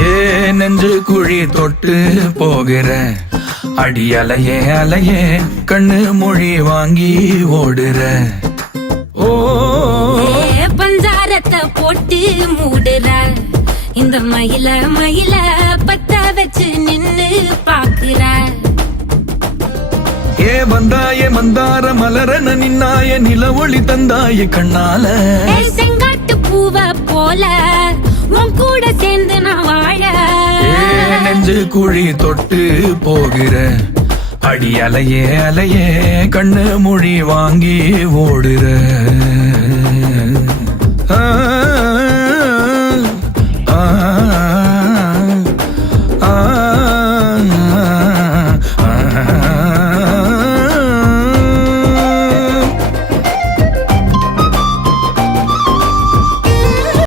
ஏ நெஞ்சு குழி தொட்டு போகிற அடி அலையே அலையே கண்ணு மொழி வாங்கி ஓடுற. ஓ பஞ்சாரத்தை போட்டு மூடுற இந்த மயில மயில பத்த வச்சு நின்னு பாக்குற. ஏ வந்தாய மந்தார மலரன நின்னாய நில ஒளி தந்தாய கண்ணால. செங்காட்டு பூவ போல உன் கூட சேர்ந்து நான் வாழ. நெஞ்சு குழி தொட்டு போகிற அடி அலையே அலையே கண்ணு மொழி வாங்கி ஓடுற.